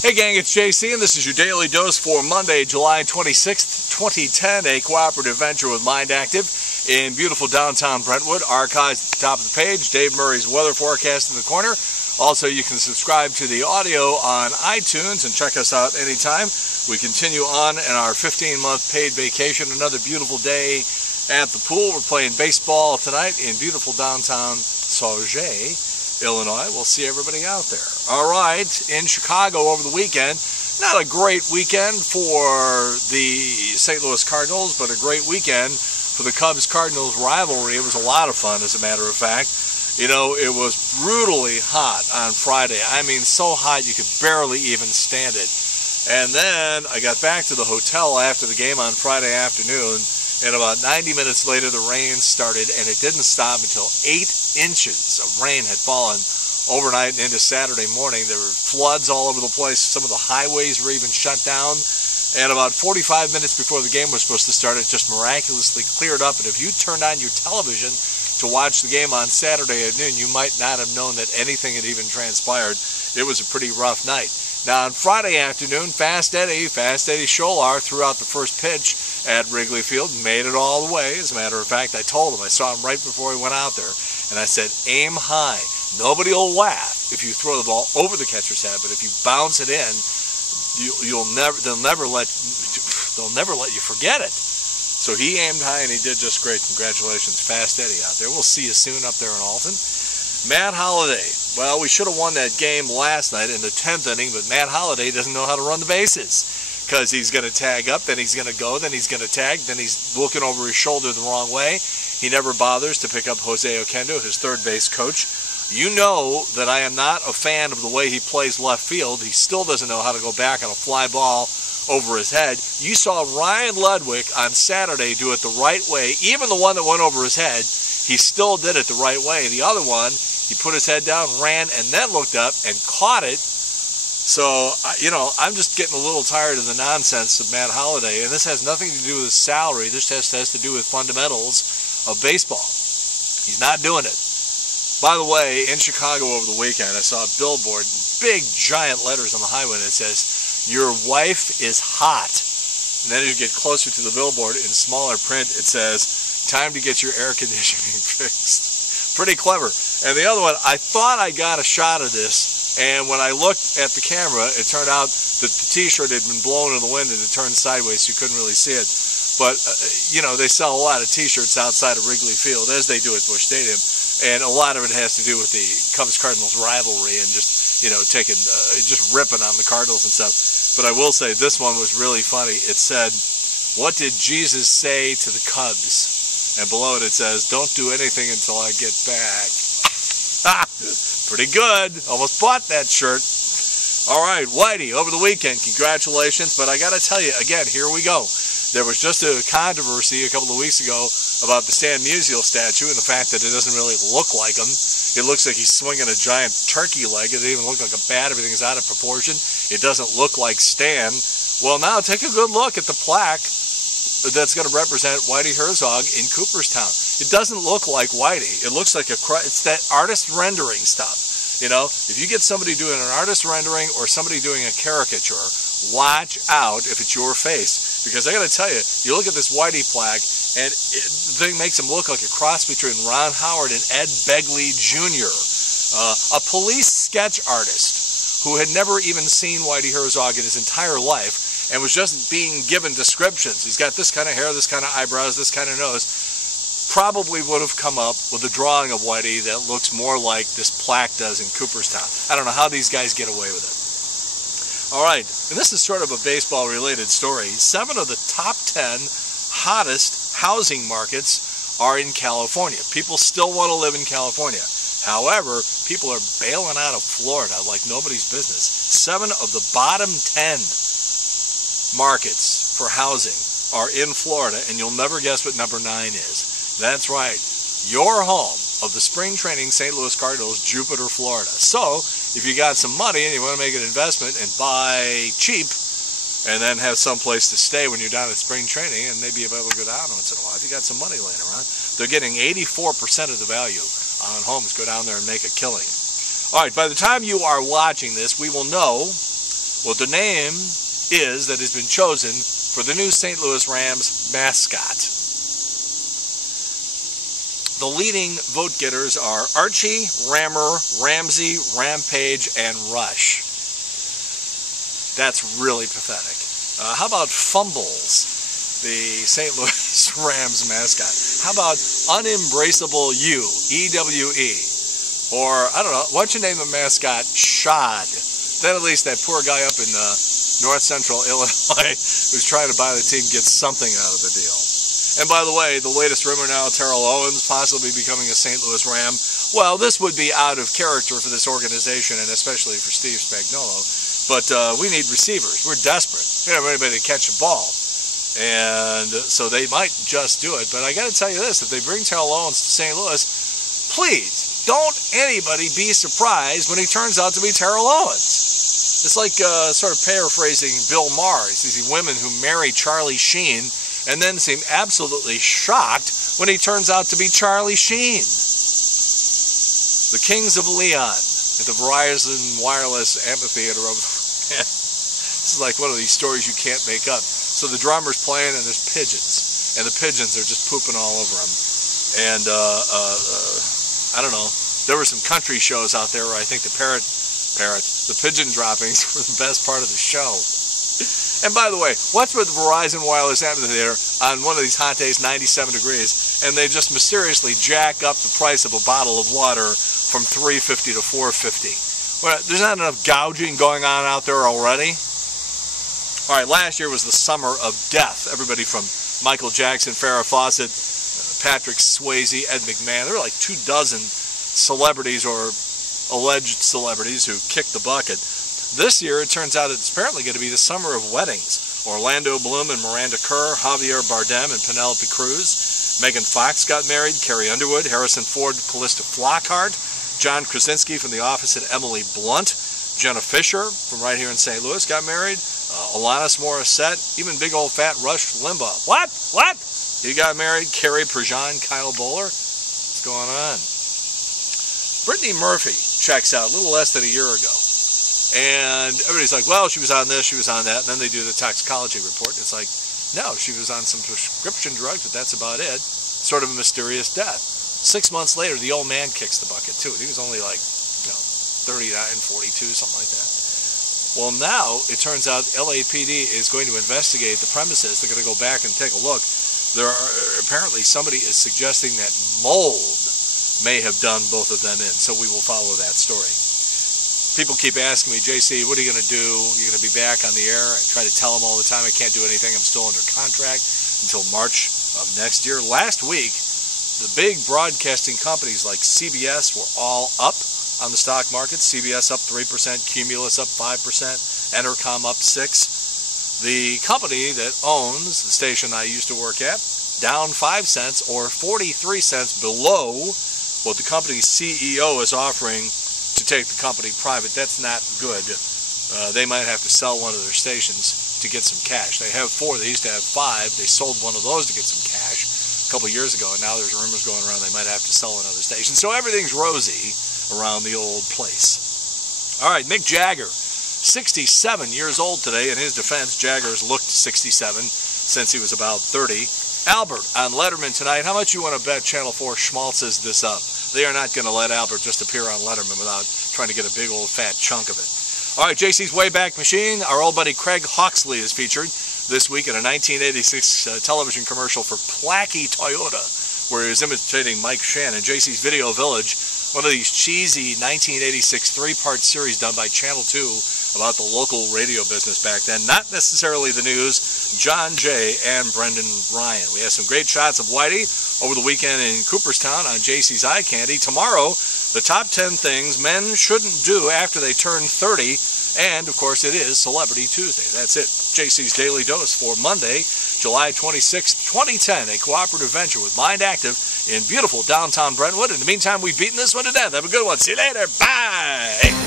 Hey gang, it's JC and this is your daily dose for Monday, July 26th, 2010, a cooperative venture with Mind Active in beautiful downtown Brentwood. Archives at the top of the page, Dave Murray's weather forecast in the corner. Also, you can subscribe to the audio on iTunes and check us out anytime. We continue on in our 15-month paid vacation, another beautiful day at the pool. We're playing baseball tonight in beautiful downtown Sauget, Illinois. We'll see everybody out there. All right, in Chicago over the weekend, not a great weekend for the St. Louis Cardinals, but a great weekend for the Cubs-Cardinals rivalry. It was a lot of fun, as a matter of fact. You know, it was brutally hot on Friday. I mean, so hot you could barely even stand it. And then I got back to the hotel after the game on Friday afternoon, and about 90 minutes later the rain started, and it didn't stop until 8 inches of rain had fallen overnight and into Saturday morning. There were floods all over the place. Some of the highways were even shut down. And about 45 minutes before the game was supposed to start, it just miraculously cleared up. And if you turned on your television to watch the game on Saturday at noon, you might not have known that anything had even transpired. It was a pretty rough night. Now on Friday afternoon, Fast Eddie Scholar threw out the first pitch at Wrigley Field, made it all the way. As a matter of fact, I told him, I saw him right before he went out there, and I said, aim high. Nobody will laugh if you throw the ball over the catcher's head, but if you bounce it in, they'll never let you forget it. So he aimed high and he did just great. Congratulations, Fast Eddie out there. We'll see you soon up there in Alton. Matt Holliday. Well, we should have won that game last night in the 10th inning, but Matt Holliday doesn't know how to run the bases, because he's going to tag up, then he's going to go, then he's going to tag, then he's looking over his shoulder the wrong way. He never bothers to pick up Jose Oquendo, his third base coach. You know that I am not a fan of the way he plays left field. He still doesn't know how to go back on a fly ball over his head. You saw Ryan Ludwig on Saturday do it the right way. Even the one that went over his head, he still did it the right way. The other one, he put his head down, ran, and then looked up and caught it. So, you know, I'm just getting a little tired of the nonsense of Matt Holliday, and this has nothing to do with his salary. This just has to do with fundamentals of baseball. He's not doing it. By the way, in Chicago over the weekend, I saw a billboard, big giant letters on the highway that says, "Your wife is hot." And then as you get closer to the billboard, in smaller print, it says, "Time to get your air conditioning fixed." Pretty clever. And the other one, I thought I got a shot of this, and when I looked at the camera, it turned out that the t-shirt had been blown in the wind and it turned sideways, so you couldn't really see it. But, you know, they sell a lot of t-shirts outside of Wrigley Field, as they do at Busch Stadium. And a lot of it has to do with the Cubs-Cardinals rivalry and just, you know, just ripping on the Cardinals and stuff. But I will say this one was really funny. It said, "What did Jesus say to the Cubs?" And below it says, "Don't do anything until I get back." Pretty good. Almost bought that shirt. All right, Whitey, over the weekend, congratulations. But I got to tell you, again, here we go. There was just a controversy a couple of weeks ago about the Stan Musial statue and the fact that it doesn't really look like him. It looks like he's swinging a giant turkey leg. It doesn't even look like a bat. Everything's out of proportion. It doesn't look like Stan. Well, now take a good look at the plaque that's going to represent Whitey Herzog in Cooperstown. It doesn't look like Whitey. It looks like it's that artist rendering stuff. You know, if you get somebody doing an artist rendering or somebody doing a caricature, watch out if it's your face. Because I got to tell you, you look at this Whitey plaque, and the thing makes him look like a cross between Ron Howard and Ed Begley Jr., a police sketch artist who had never even seen Whitey Herzog in his entire life and was just being given descriptions. He's got this kind of hair, this kind of eyebrows, this kind of nose. Probably would have come up with a drawing of Whitey that looks more like this plaque does in Cooperstown. I don't know how these guys get away with it. All right, and this is sort of a baseball-related story. 7 of the top 10 hottest housing markets are in California. People still want to live in California. However, people are bailing out of Florida like nobody's business. 7 of the bottom 10 markets for housing are in Florida, and you'll never guess what number 9 is. That's right, your home of the spring training St. Louis Cardinals, Jupiter, Florida. So, if you got some money and you want to make an investment and buy cheap and then have some place to stay when you're down at spring training and maybe be able to go down once in a while, if you got some money laying around, they're getting 84% of the value on homes. Go down there and make a killing. All right, by the time you are watching this, we will know Well, the name is that has been chosen for the new St. Louis Rams mascot. The leading vote getters are Archie, Rammer, Ramsey, Rampage, and Rush. That's really pathetic. How about Fumbles, the St. Louis Rams mascot? How about Unembraceable You, E-W-E? Or, I don't know, why don't you name the mascot Shad? Then at least that poor guy up in north central Illinois who's trying to buy the team gets something out of the deal. And by the way, the latest rumor now, Terrell Owens possibly becoming a St. Louis Ram. Well, this would be out of character for this organization and especially for Steve Spagnuolo. But we need receivers. We're desperate. We don't have anybody to catch the ball. And so they might just do it. But I got to tell you this, if they bring Terrell Owens to St. Louis, please don't anybody be surprised when he turns out to be Terrell Owens. It's like sort of paraphrasing Bill Maher. He sees women who marry Charlie Sheen and then seem absolutely shocked when he turns out to be Charlie Sheen. The Kings of Leon at the Verizon Wireless Amphitheater of... This is like one of these stories you can't make up. So the drummer's playing and there's pigeons. And the pigeons are just pooping all over him. And I don't know, there were some country shows out there where I think the pigeon droppings were the best part of the show. And by the way, what's with the Verizon Wireless Amphitheater on one of these hot days, 97 degrees, and they just mysteriously jack up the price of a bottle of water from $3.50 to $4.50? Well, there's not enough gouging going on out there already? All right, last year was the summer of death. Everybody from Michael Jackson, Farrah Fawcett, Patrick Swayze, Ed McMahon. There were like 24 celebrities or alleged celebrities who kicked the bucket. This year, it turns out it's apparently going to be the summer of weddings. Orlando Bloom and Miranda Kerr, Javier Bardem and Penelope Cruz. Megan Fox got married, Carrie Underwood, Harrison Ford, Callista Flockhart, John Krasinski from The Office and Emily Blunt, Jenna Fisher from right here in St. Louis got married, Alanis Morissette, even big old fat Rush Limbaugh. What? He got married, Carrie Prejean, Kyle Bowler. What's going on? Brittany Murphy checks out a little less than a year ago. And everybody's like, well, she was on this, she was on that. And then they do the toxicology report. It's like, no, she was on some prescription drugs, but that's about it. Sort of a mysterious death. 6 months later, the old man kicks the bucket, too. He was only like, 39, 42, something like that. Well, now, it turns out LAPD is going to investigate the premises. They're going to go back and take a look. Apparently, somebody is suggesting that mold may have done both of them in. So we will follow that story. People keep asking me, JC, what are you going to do? You're going to be back on the air? I try to tell them all the time I can't do anything. I'm still under contract until March of next year. Last week, the big broadcasting companies like CBS were all up on the stock market. CBS up 3%, Cumulus up 5%, Entercom up 6%. The company that owns the station I used to work at, down 5 cents or 43 cents below what the company's CEO is offering to take the company private. That's not good. They might have to sell one of their stations to get some cash. They have 4. They used to have 5. They sold one of those to get some cash a couple years ago, and now there's rumors going around they might have to sell another station. So everything's rosy around the old place. All right, Mick Jagger, 67 years old today. In his defense, Jagger's looked 67 since he was about 30. Albert on Letterman tonight. How much you want to bet Channel 4 schmaltzes this up? They are not going to let Albert just appear on Letterman without trying to get a big old fat chunk of it. All right, JC's Wayback Machine. Our old buddy Craig Hawksley is featured this week in a 1986 television commercial for Placky Toyota, where he was imitating Mike Shannon. JC's Video Village, one of these cheesy 1986 3-part series done by Channel 2 about the local radio business back then. Not necessarily the news. John Jay and Brendan Ryan. We have some great shots of Whitey over the weekend in Cooperstown on JC's Eye Candy. Tomorrow, the top 10 things men shouldn't do after they turn 30. And, of course, it is Celebrity Tuesday. That's it. JC's Daily Dose for Monday, July 26, 2010. A cooperative venture with Mind Active in beautiful downtown Brentwood. In the meantime, we've beaten this one to death. Have a good one. See you later. Bye.